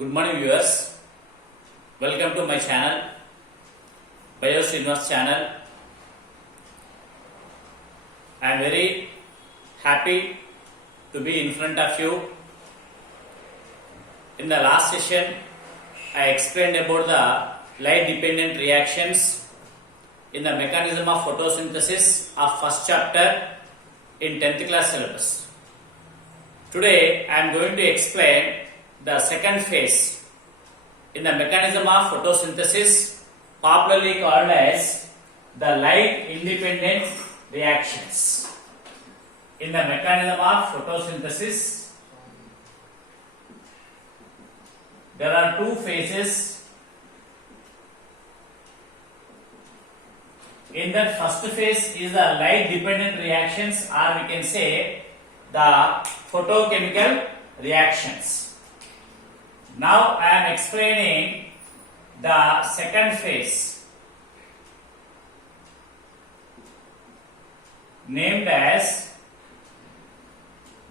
Good morning viewers, welcome to my channel, Bios Universe channel. I am very happy to be in front of you. In the last session, I explained about the light dependent reactions in the mechanism of photosynthesis of first chapter in 10th class syllabus. Today I am going to explain the second phase in the mechanism of photosynthesis, popularly called as the light independent reactions. In the mechanism of photosynthesis, there are two phases. In that first phase is the light dependent reactions, or we can say the photochemical reactions. Now I am explaining the second phase, named as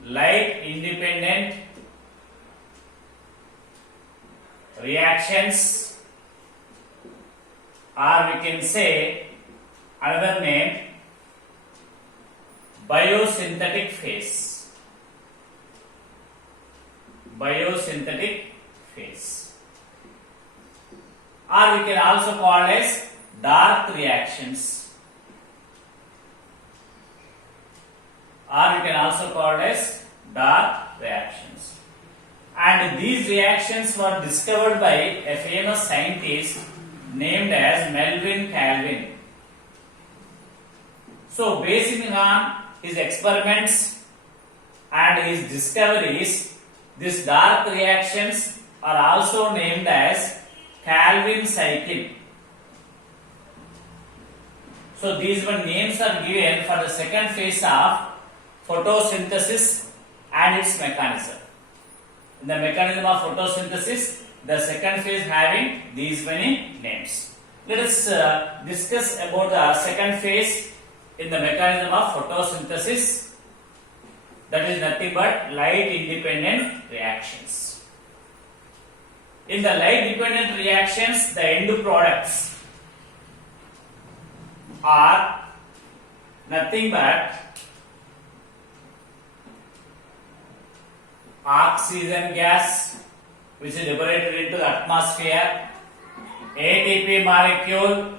light independent reactions, or we can say another name, biosynthetic phase. Biosynthetic phase, or we can also call as dark reactions, and these reactions were discovered by a famous scientist named as Melvin Calvin. So basing on his experiments and his discoveries, these dark reactions are also named as Calvin cycle. So these one names are given for the second phase of photosynthesis and its mechanism. In the mechanism of photosynthesis, the second phase having these many names. Let us discuss about the second phase in the mechanism of photosynthesis, that is nothing but light independent reactions. In the light dependent reactions, the end products are nothing but oxygen gas, which is liberated into the atmosphere, ATP molecule,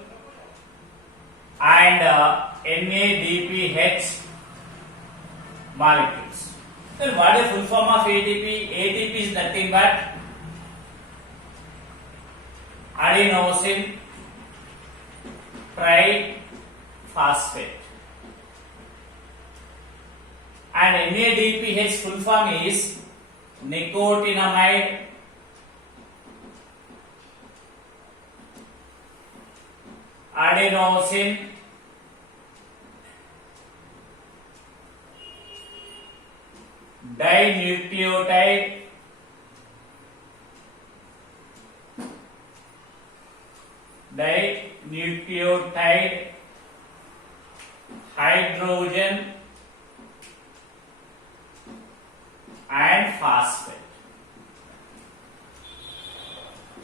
and NADPH molecules. Then what is the full form of ATP? ATP is nothing but adenosine triphosphate, and NADPH full form is nicotinamide adenosine dinucleotide hydrogen and phosphate.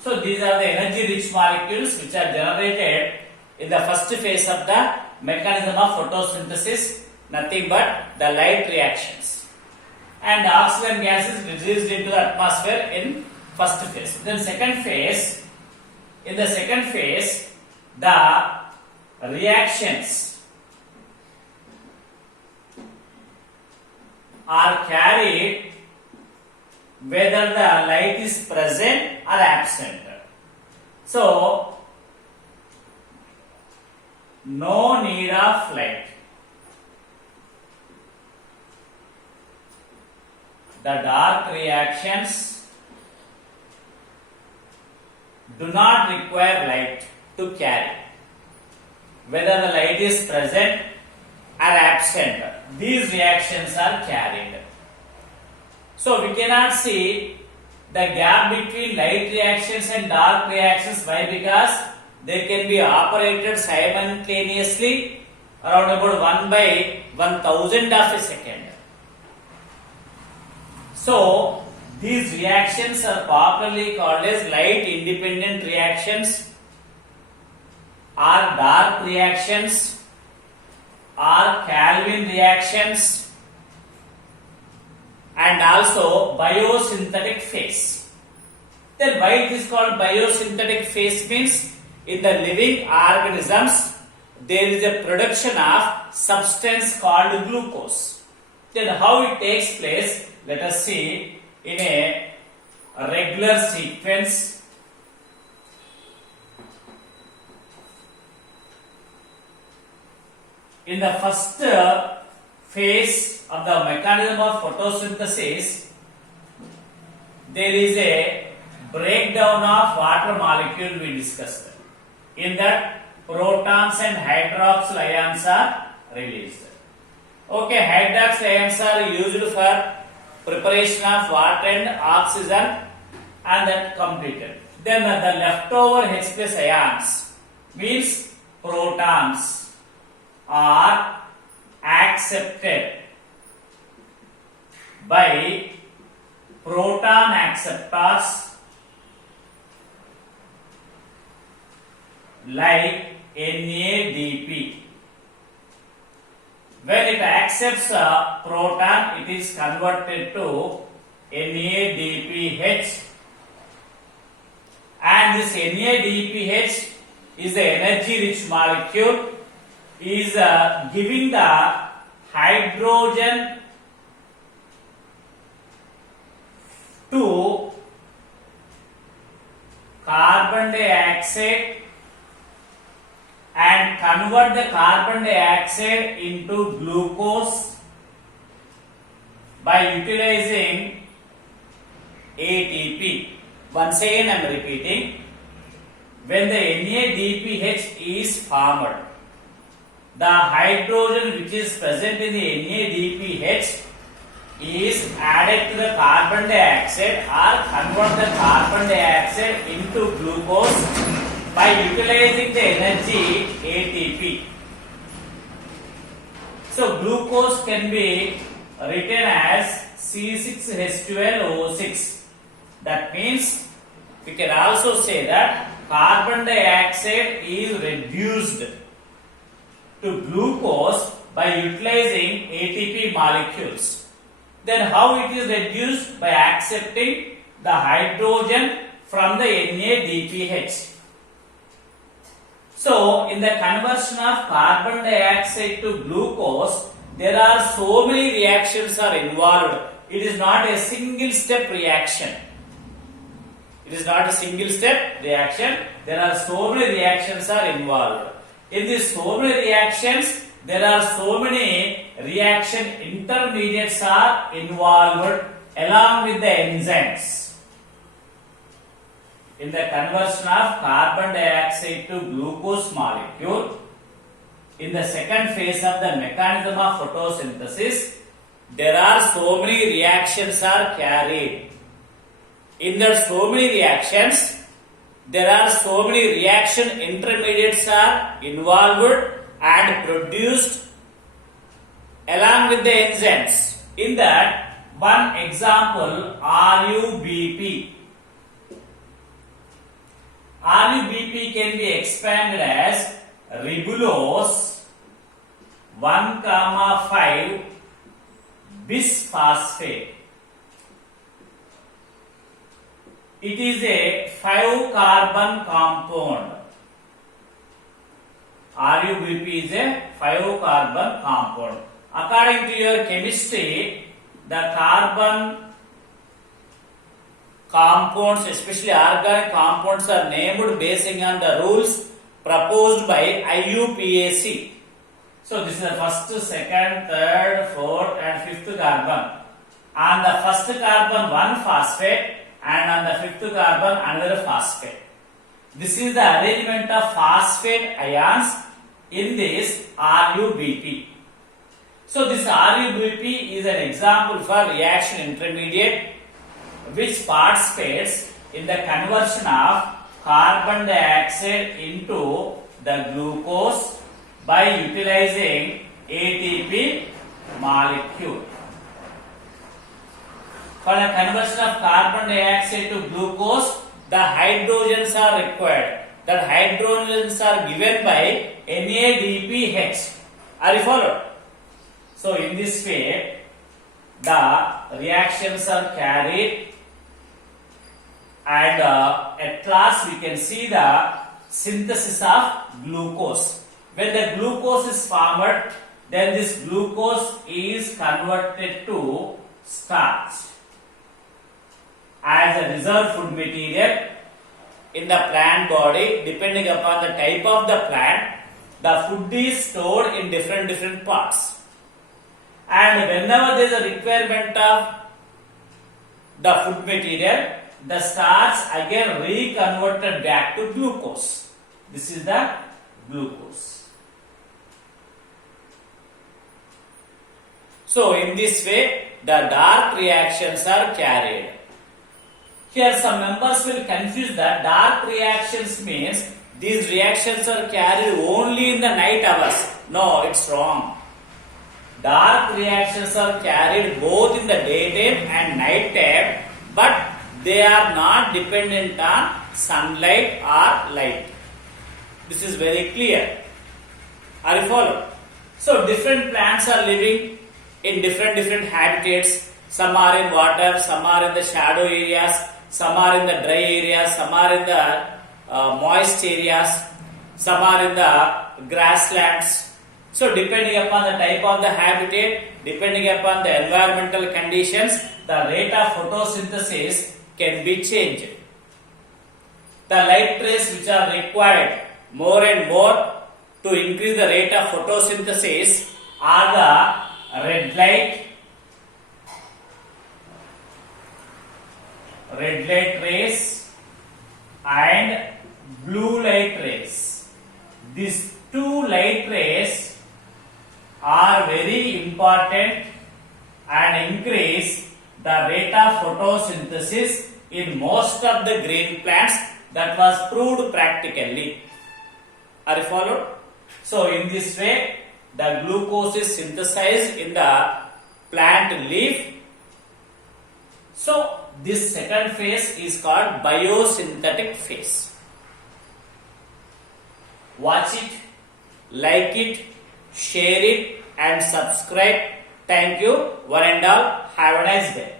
So these are the energy rich molecules which are generated in the first phase of the mechanism of photosynthesis, nothing but the light reactions, and the oxygen gas is released into the atmosphere in first phase. Then second phase, in the second phase, the reactions are carried whether the light is present or absent. So, no need of light. The dark reactions do not require light to carry, whether the light is present or absent. These reactions are carried. So we cannot see the gap between light reactions and dark reactions. Why? Because they can be operated simultaneously around about 1 by 1000 of a second. So These reactions are popularly called as light independent reactions, or dark reactions, or Calvin reactions, and also biosynthetic phase. Then why it is called biosynthetic phase means in the living organisms there is a production of substance called glucose. Then how it takes place, let us see in a regular sequence. In the first phase of the mechanism of photosynthesis, there is a breakdown of water molecule we discussed. In that, protons and hydroxyl ions are released. Okay, hydroxyl ions are used for preparation of water and oxygen, and that completed. Then the leftover H plus ions means protons are accepted by proton acceptors like NADP. When it accepts a proton, it is converted to NADPH, and this NADPH is the energy rich molecule, is giving the hydrogen to carbon dioxide and convert the carbon dioxide into glucose by utilizing ATP. Once again I am repeating, when the NADPH is formed, the hydrogen which is present in the NADPH is added to the carbon dioxide or convert the carbon dioxide into glucose by utilizing the energy ATP. So glucose can be written as C6H12O6. That means we can also say that carbon dioxide is reduced to glucose by utilizing ATP molecules. Then how it is reduced? By accepting the hydrogen from the NADPH. So in the conversion of carbon dioxide to glucose, there are so many reactions are involved. It is not a single step reaction. It is not a single step reaction. There are so many reactions are involved. In these so many reactions, there are so many reaction intermediates are involved along with the enzymes. In the conversion of carbon dioxide to glucose molecule, in the second phase of the mechanism of photosynthesis, there are so many reactions are carried. In that so many reactions, there are so many reaction intermediates are involved and produced along with the enzymes. In that, one example, RUBP. RUBP can be expanded as ribulose 1,5 bisphosphate. It is a 5-carbon compound. RUBP is a 5-carbon compound. According to your chemistry, the carbon compounds, especially organic compounds, are named based on the rules proposed by IUPAC. So this is the first, second, third, fourth and fifth carbon. On the first carbon, one phosphate, and on the fifth carbon, another phosphate. This is the arrangement of phosphate ions in this RUBP. So this RUBP is an example for reaction intermediate which participates in the conversion of carbon dioxide into the glucose by utilizing ATP molecule. For the conversion of carbon dioxide to glucose, the hydrogens are required. That hydrogens are given by NADPH. Are you followed? So in this way, the reactions are carried, and at last we can see the synthesis of glucose. When the glucose is formed, then this glucose is converted to starch as a reserve food material in the plant body. Depending upon the type of the plant, the food is stored in different parts, and whenever there is a requirement of the food material, the starch again reconverted back to glucose. This is the glucose. So in this way, the dark reactions are carried. Here some members will confuse that dark reactions means these reactions are carried only in the night hours. No, it's wrong. Dark reactions are carried both in the daytime and night time, but they are not dependent on sunlight or light. This is very clear. Are you following? So different plants are living in different habitats. Some are in water, some are in the shadow areas, some are in the dry areas, some are in the moist areas, some are in the grasslands. So depending upon the type of the habitat, depending upon the environmental conditions, the rate of photosynthesis can be changed. The light rays which are required more and more to increase the rate of photosynthesis are the red light rays and blue light rays. These two light rays are very important and increase the rate of photosynthesis in most of the green plants. That was proved practically. Are you followed? So in this way, the glucose is synthesized in the plant leaf. So this second phase is called biosynthetic phase. Watch it, like it, share it and subscribe. Thank you one and all. Have a nice day.